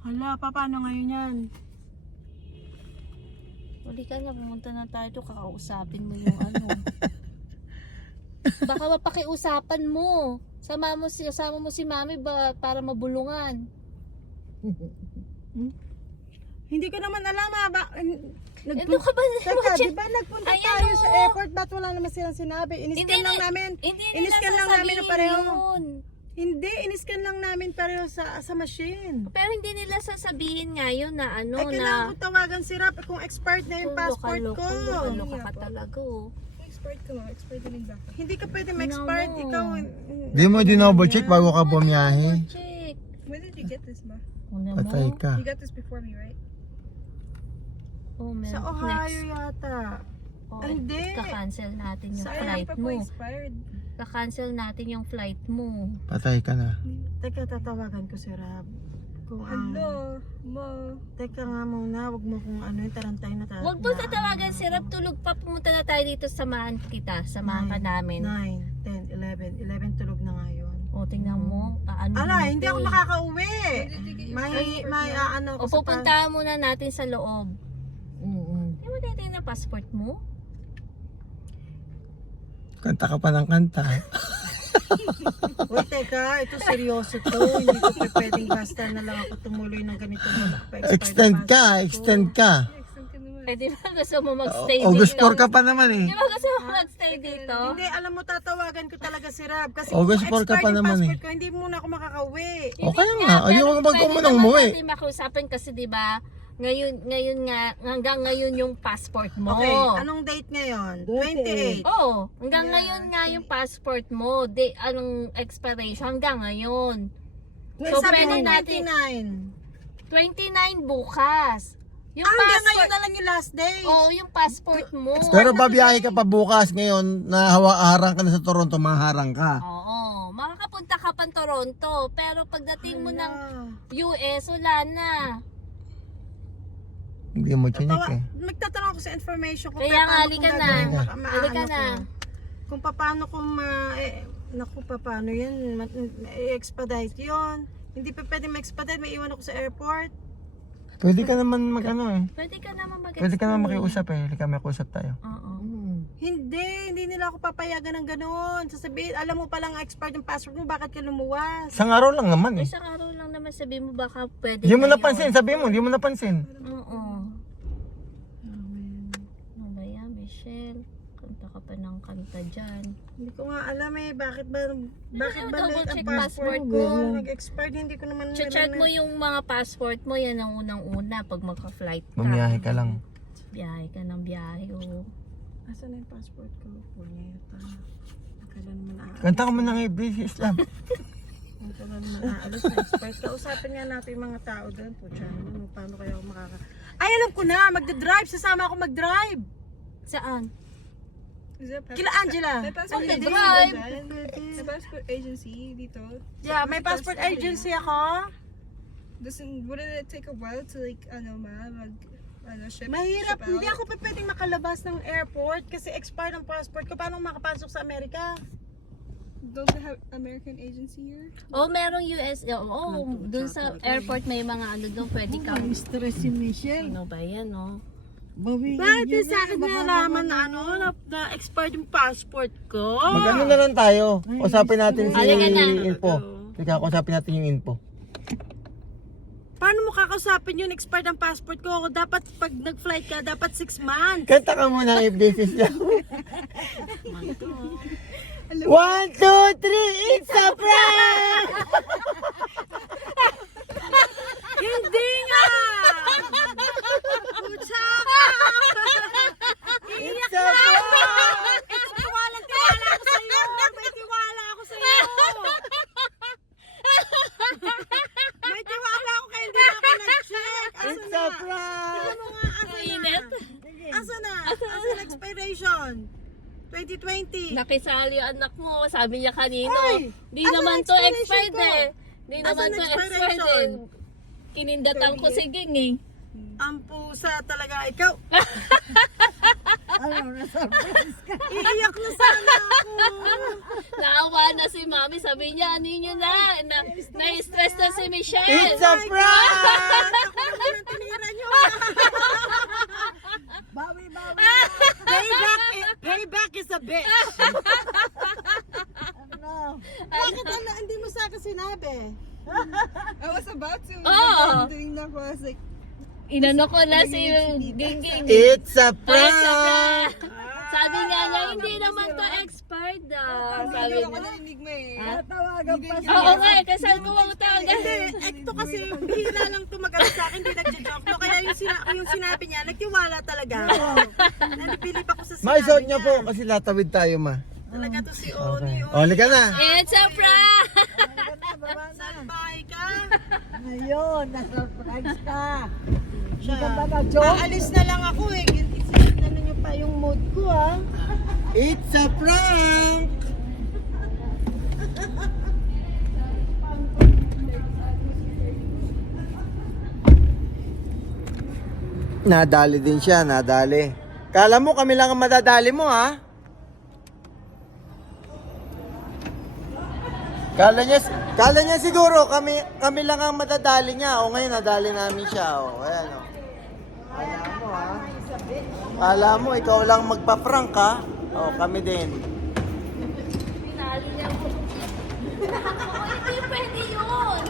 Hala, paano ngayon yan? Uli ka na, pumunta na tayo doon, kakausapin mo yung ano. Baka mapakiusapan mo. Sama mo si mami ba para mabulungan. Hindi ko naman alam ha. Ito ka ba? Teka, di ba nagpunta Ayan, tayo oo. sa airport? Ba't wala naman silang sinabi? Iniscan lang namin. Hindi Iniscan nila lang namin na sasabihin pareho. yun. Hindi, iniscan lang namin pareho sa machine. Pero hindi nila sasabihin ngayon na ano Ay, kailangan na... ko tawagan si Rap kung expired na yung passport ko. Loka ka talaga oh. Expired ka mo, expired din ba? Hindi ka pwede ma-expired. No. Ikaw, Di mo double check bago ka bumiyahe. Check. when did you get this, ma? Una Patay mo. ka. You got this before me, right? Oh, Sa Ohio yata. Oh, Hindi. Kaka-cancel natin yung Sa flight pa mo. po expired. Kaka-cancel natin yung flight mo. Patay ka na. Teka, tatawagan ko si Rab. Kung ano. Teka nga muna, wag mo kung ano yung tarantay na tayo. Huwag mo tatawagan si Rab, tulog pa. Pumunta na tayo dito, samahan kita. Samahan ka namin. 9, 10, 11. 11 tulog na nga yun. O, tingnan mo. Paano Ala, dito hindi ako eh. makakauwi. May ano O, ko sa pupuntahan muna natin sa loob. Hindi mo titignan na passport mo? Kanta ka pa ng kanta. Uy, teka, ito seryoso to. Hindi ko pwedeng basta na lang ako tumuloy ng ganito. Extend ka. Eh, di ba gusto mo magstay August dito? 4 ka pa naman Di eh. ba gusto mo magstay dito? Hindi, alam mo, tatawagan ko talaga si Rab. Kasi August kung 4 ka pa expired yung naman passport ko, hindi muna ako makakauwi. O kaya nga, ayaw mo Pwede umunang umuwi. naman natin makiusapan kasi di ba ngayon nga, hanggang ngayon yung passport mo. Okay, anong date ngayon? 28. Oo, hanggang ngayon nga yung passport mo. Anong expiration hanggang ngayon. So, Sabi pwede mo natin 29. 29 bukas. Yung Hanggang ngayon passport, na lang yung last day. oo, yung passport mo. Pero babiyahe ka pa bukas ngayon na harang ka na sa Toronto, maharang ka. Oo, makakapunta ka pa Toronto. Pero pagdating mo ng US, wala na. Hindi mo chinik eh. Magtatanong ako sa information ko. Kaya nga, paano halika kung na. gagawin, Halika na. Kung paano kung naku, paano yan, i-expedite yun. Hindi pa pwede ma-expedite, may iwan ako sa airport. Pwede ka naman mag-ano eh. Pwede ka naman Pwede ka naman makiusap eh. Halika makiusap tayo. Oo. Hindi nila ako papayagan ng ganun. Sasabihin, alam mo palang expired yung passport mo, bakit ka lumuwas? Isang araw lang naman eh. Isang araw lang naman sabihin mo baka pwede Hindi mo ngayon. napansin, sabihin mo, hindi mo napansin. Oo. Ano ba yan, Michelle? Kanta ka pa ng kanta dyan. Hindi ko nga alam eh, bakit ba double late check ang passport passport mo. ko? Nag-expired, hindi ko naman Check mo yung mga passport mo, yan ang unang-una pag magka-flight ka. Bumiyahe ka lang. Biyahe ka ng biyahe, oh. Asan na yung passport ko? Punyeta. Kailan naman aalis? Kanta ka mo ng Iblis Islam. Kailan naman aalis na expired? Kausapin nga natin yung mga tao doon. Pucha naman, paano kaya ako Ay, alam ko na! Magdadrive! Sasama ako mag-drive! Saan? Kila Angela! May passport Ano, agency drive? ba dyan? May passport agency dito. Yeah, may passport agency ako. Wouldn't it take a while to like, ship? Mahirap. ship Hindi out? ako pa pwedeng makalabas ng airport kasi expired ang passport ko. Paano makapasok sa Amerika? Don't they have American agency here? Oh, merong US. Oo, dun sa airport may mga ano doon, pwede kang... Stress si Michelle. Ano ba yan, no? Bakit yung sa akin nalaman na na expired yung passport ko? Mag-ano na lang tayo. Usapin natin si Halika na. info. Teka, usapin natin yung info. Paano mo kakausapin yun? Expired ang passport ko. Dapat pag nag-flight ka, dapat 6 months. Kanta ka muna Iblis Islam. 1, 2, 3, it's a prank! Hindi nga! Pucha ka! It's a prank! Ito tiwala ako sa'yo! May tiwala ako sa'yo! May tiwala ako kaya hindi na ako nag-check! Asa It's na? a prank! Tignan mo nga, asa na? Init. Asa na? Asa na expiration? 2020. Nakisali yung anak mo, sabi niya kanino. Ay! Di Asan naman ang to expiration expired ko? eh. Di Asan naman ang to expired eh. expiration? Kinindatan ko si Ging eh. Ang pusa talaga. Ikaw, Iiyak na sana ako. Naawa na si Mami. Sabi niya, ano yun na? Na-stress na si Michelle. It's a prank! Ako naman ang tinira nyo. Payback is a bitch. Bakit hindi mo sa akin sinabi? I was about to. Oh. Doing that, I was like, Inano ko na si Gingging. It's a It's a prank! prank. Sabi nga niya, hindi naman to expired daw. Sabi hindi ako niya. narinig mo eh. Oo nga, kasi ko tawagan. Hindi, ito kasi bihira lang ito mag-alas sa akin, hindi nagja-joke. No? Kaya yung sinabi niya, nagtiwala talaga ako. Nanibilip ako sa sinabi Maisuot niya niya. po kasi latawid tayo ma. Talaga to si Oni. O, halika na. It's a prank! Salbahay ka. Ngayon, na-surprise ka. Siya. Hindi ka ba na-joke? Aalis na lang ako eh. Ano niyo pa yung mood ko ah. It's a prank! Nadali din siya, nadali. Kala mo kami lang ang madadali mo, ha? Kala niya siguro kami lang ang madadali niya. O ngayon nadali namin siya. O, ayan o. Kala mo, ha? Kala mo ikaw lang magpa-prank, ha? O, kami din. Pinali niya ako. Hindi pwede yun.